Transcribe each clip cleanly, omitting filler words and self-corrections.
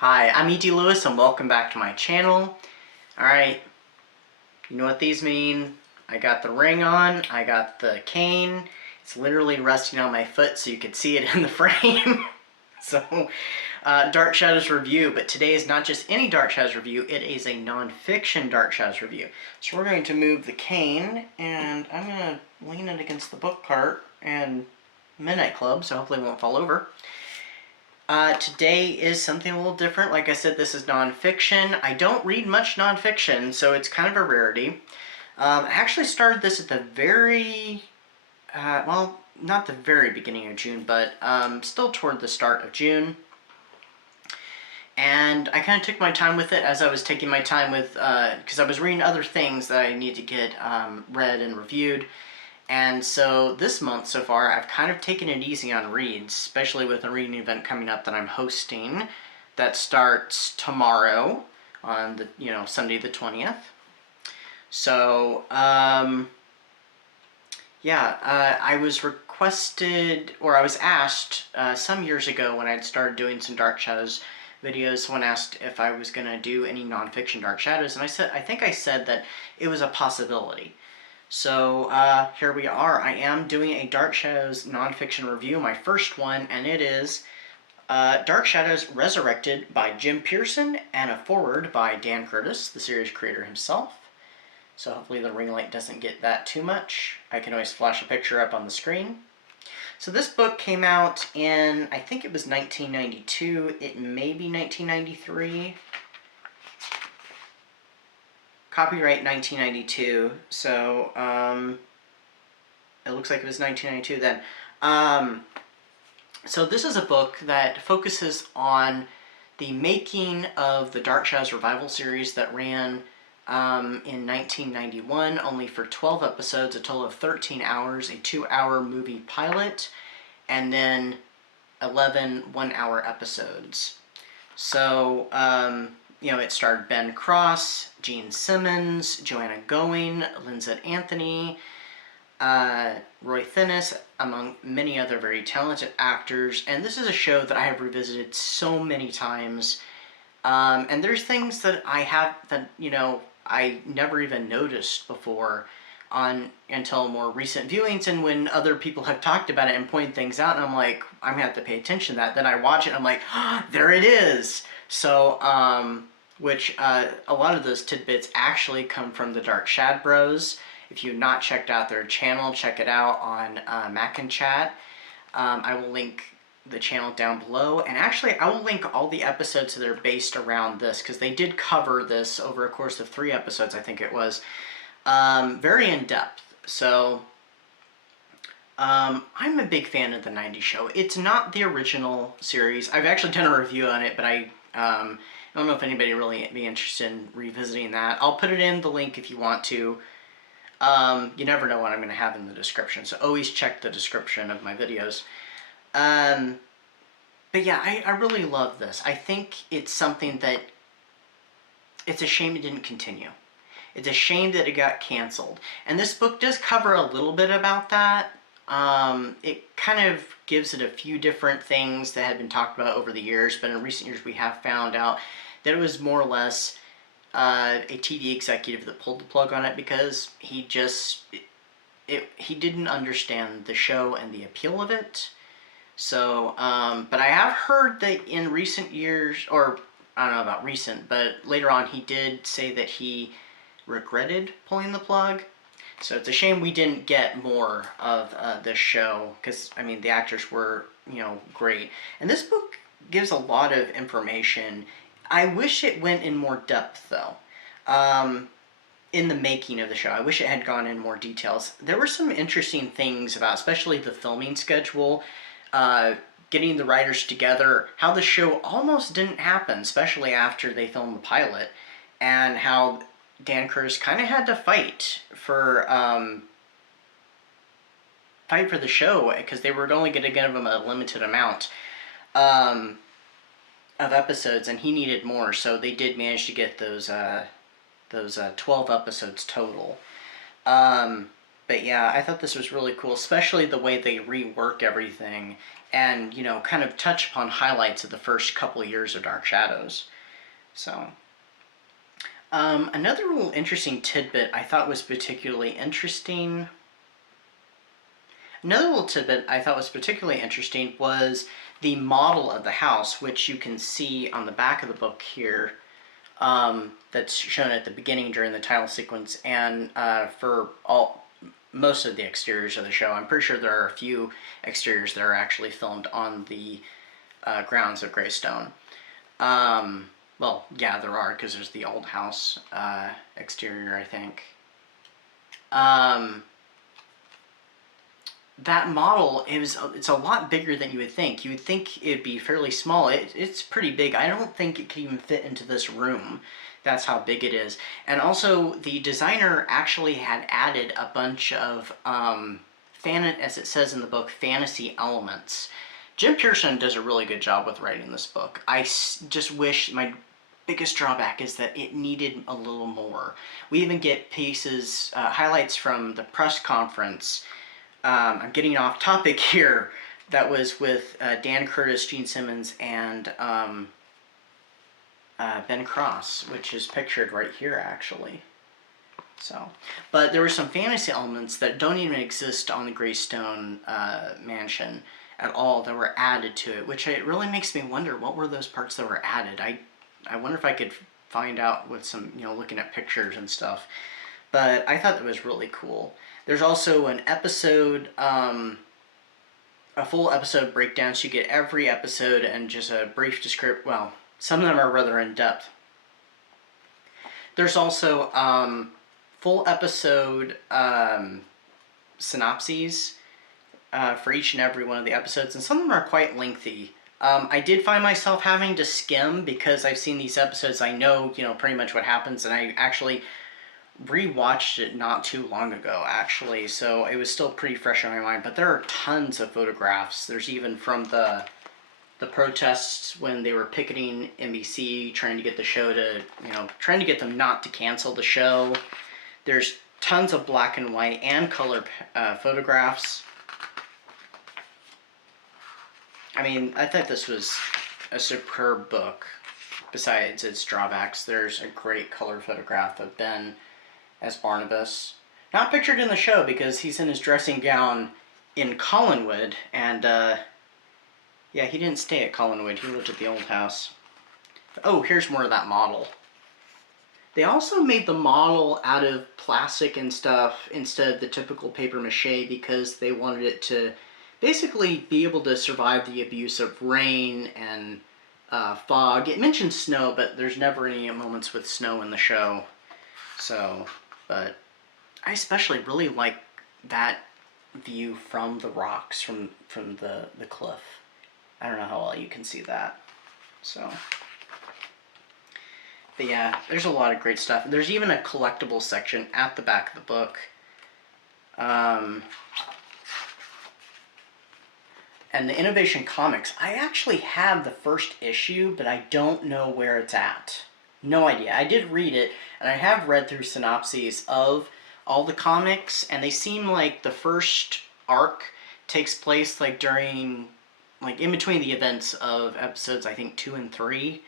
Hi, I'm E.T. Lewis and welcome back to my channel. Alright, you know what these mean. I got the ring on, I got the cane. It's literally resting on my foot so you could see it in the frame. So, Dark Shadows review, but today is not just any Dark Shadows review, it is a non-fiction Dark Shadows review. So we're going to move the cane, and I'm going to lean it against the book cart and Midnight Club, so hopefully it won't fall over. Today is something a little different. Like I said, this is nonfiction. I don't read much nonfiction, so it's kind of a rarity. I actually started this at the very, well, not the very beginning of June, but still toward the start of June. And I kind of took my time with it as I was taking my time with, because I was reading other things that I need to get read and reviewed. And so this month so far, I've kind of taken it easy on reads, especially with a reading event coming up that I'm hosting that starts tomorrow on the, Sunday the 20th. So, I was requested, or I was asked some years ago when I'd started doing some Dark Shadows videos, someone asked if I was going to do any nonfiction Dark Shadows, and I think I said that it was a possibility. So here we are. I am doing a Dark Shadows nonfiction review, my first one, and it is Dark Shadows Resurrected by Jim Pierson and a foreword by Dan Curtis, the series creator himself. So hopefully the ring light doesn't get that too much. I can always flash a picture up on the screen. So this book came out in, I think it was 1992. It may be 1993. Copyright 1992, so it looks like it was 1992 then. So this is a book that focuses on the making of the Dark Shadows Revival series that ran in 1991, only for 12 episodes, a total of 13 hours, a 2-hour movie pilot, and then 11 one-hour episodes. So, it starred Ben Cross, Gene Simmons, Joanna Going, Lynzette Anthony, Roy Thinnis, among many other very talented actors. And this is a show that I have revisited so many times. And there's things that I have that, I never even noticed before until more recent viewings, and when other people have talked about it and pointed things out, and I'm like, I'm gonna have to pay attention to that. Then I watch it and I'm like, oh, there it is. So, a lot of those tidbits actually come from the Dark Shad-Bros. If you've not checked out their channel, check it out on Mac and Chat. I will link the channel down below, and actually I will link all the episodes that are based around this, because they did cover this over a course of 3 episodes, I think it was, very in depth. So I'm a big fan of the 90s show. It's not the original series. I've actually done a review on it, but I don't know if anybody really be interested in revisiting that. I'll put it in the link if you want to. You never know what I'm going to have in the description, so always check the description of my videos. But yeah, I really love this. I think it's something that, it's a shame it didn't continue. It's a shame that it got canceled. And this book does cover a little bit about that. It kind of gives it a few different things that had been talked about over the years, but in recent years we have found out that it was more or less a TV executive that pulled the plug on it because he didn't understand the show and the appeal of it. So, but I have heard that in recent years, or I don't know about recent, but later on he did say that he regretted pulling the plug. So it's a shame we didn't get more of this show, because, I mean, the actors were, great. And this book gives a lot of information. I wish it went in more depth, though, in the making of the show. I wish it had gone in more details. There were some interesting things about, especially the filming schedule, getting the writers together, how the show almost didn't happen, especially after they filmed the pilot, and how Dan Curtis kind of had to fight for the show, because they were only going to give him a limited amount of episodes, and he needed more, so they did manage to get those 12 episodes total. But yeah, I thought this was really cool, especially the way they rework everything and, you know, kind of touch upon highlights of the first couple of years of Dark Shadows. So, another little interesting tidbit I thought was particularly interesting. Another little tidbit I thought was particularly interesting was the model of the house, which you can see on the back of the book here. That's shown at the beginning during the title sequence, and for most of the exteriors of the show. I'm pretty sure there are a few exteriors that are actually filmed on the grounds of Greystone. Well, yeah, there are, because there's the old house exterior, I think. That model, it's a lot bigger than you would think. You would think it'd be fairly small. It's pretty big. I don't think it could even fit into this room. That's how big it is. And also, the designer actually had added a bunch of, as it says in the book, fantasy elements. Jim Pierson does a really good job with writing this book. I just wish, my biggest drawback is that it needed a little more. We even get pieces, highlights from the press conference. I'm getting off topic here. That was with Dan Curtis, Gene Simmons, and Ben Cross, which is pictured right here, actually. So, but there were some fantasy elements that don't even exist on the Greystone mansion at all that were added to it, which it really makes me wonder what were those parts that were added. I wonder if I could find out with some, you know, looking at pictures and stuff. But I thought that was really cool. There's also an episode, a full episode breakdown, so you get every episode and just a brief description. Well, some of them are rather in-depth. There's also full episode synopses for each and every one of the episodes, and some of them are quite lengthy. I did find myself having to skim because I've seen these episodes. I know, you know, pretty much what happens, and I actually rewatched it not too long ago, actually, so it was still pretty fresh in my mind. But there are tons of photographs. There's even from the protests when they were picketing NBC, trying to get the show to, you know, trying to get them not to cancel the show. There's tons of black and white and color photographs. I mean, I thought this was a superb book. Besides its drawbacks, there's a great color photograph of Ben as Barnabas. Not pictured in the show because he's in his dressing gown in Collinwood, and yeah, he didn't stay at Collinwood, he lived at the old house. Oh, here's more of that model. They also made the model out of plastic and stuff instead of the typical paper mache because they wanted it to basically be able to survive the abuse of rain and fog. It mentions snow, but there's never any moments with snow in the show. So, but I especially really like that view from the rocks, from the cliff. I don't know how well you can see that. So, but yeah, there's a lot of great stuff. There's even a collectible section at the back of the book. And the Innovation Comics, I actually have the first issue, but I don't know where it's at. No idea. I did read it, and I have read through synopses of all the comics, and they seem like the first arc takes place like during, like in between the events of episodes, I think 2 and 3.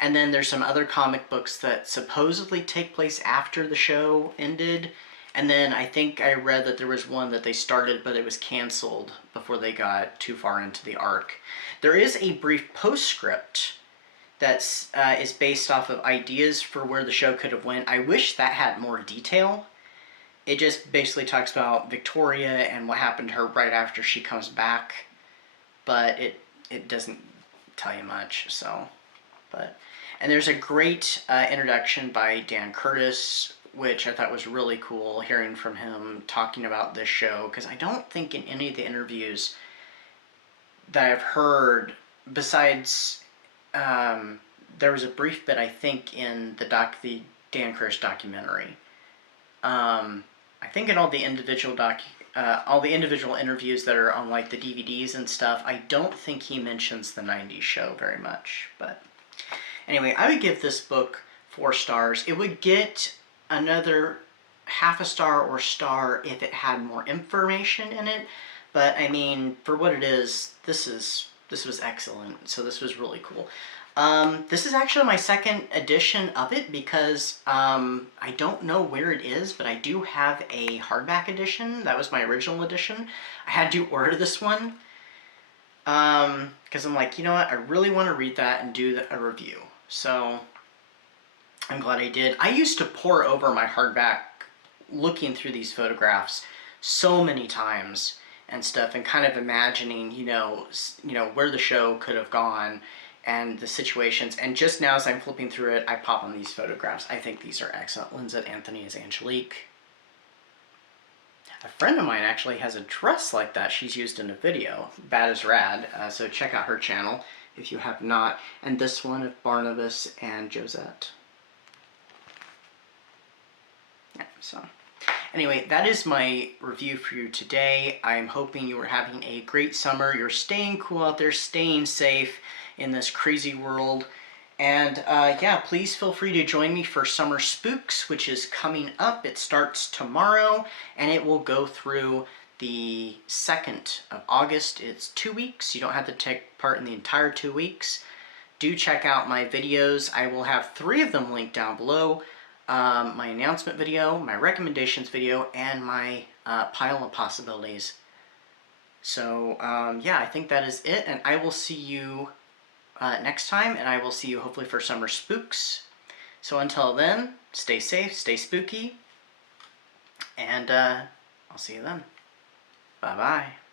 And then there's some other comic books that supposedly take place after the show ended. And then I think I read that there was one that they started, but it was canceled before they got too far into the arc. There is a brief postscript that's is based off of ideas for where the show could have went. I wish that had more detail. It just basically talks about Victoria and what happened to her right after she comes back, but it doesn't tell you much. So, and there's a great introduction by Dan Curtis, which I thought was really cool, hearing from him talking about this show, because I don't think in any of the interviews that I've heard, besides there was a brief bit I think in the Dan Curtis documentary. I think in all the individual interviews that are on like the DVDs and stuff, I don't think he mentions the 90s show very much. But anyway, I would give this book 4 stars. It would get another half a star or star if it had more information in it. But I mean, for what it is, this was excellent. So this was really cool. This is actually my second edition of it because I don't know where it is, but I do have a hardback edition. That was my original edition. I had to order this one because I'm like, you know what? I really want to read that and do a review. So I'm glad I did. I used to pore over my hardback looking through these photographs so many times and stuff, and kind of imagining, you know, where the show could have gone and the situations. And just now as I'm flipping through it, I pop on these photographs. I think these are excellent. Lynzette Anthony as Angelique. A friend of mine actually has a dress like that she's used in a video. Bad as Rad. So check out her channel if you have not. And this one of Barnabas and Josette. Yeah, so anyway, that is my review for you today. I'm hoping you are having a great summer. You're staying cool out there, staying safe in this crazy world. And yeah, please feel free to join me for Summer Spooks, which is coming up. It starts tomorrow, and it will go through the 2nd of August. It's 2 weeks. You don't have to take part in the entire 2 weeks. Do check out my videos. I will have 3 of them linked down below. My announcement video, my recommendations video, and my pile of possibilities. So yeah, I think that is it, and I will see you next time, and I will see you hopefully for Summer Spooks. So until then, stay safe, stay spooky, and I'll see you then. Bye-bye.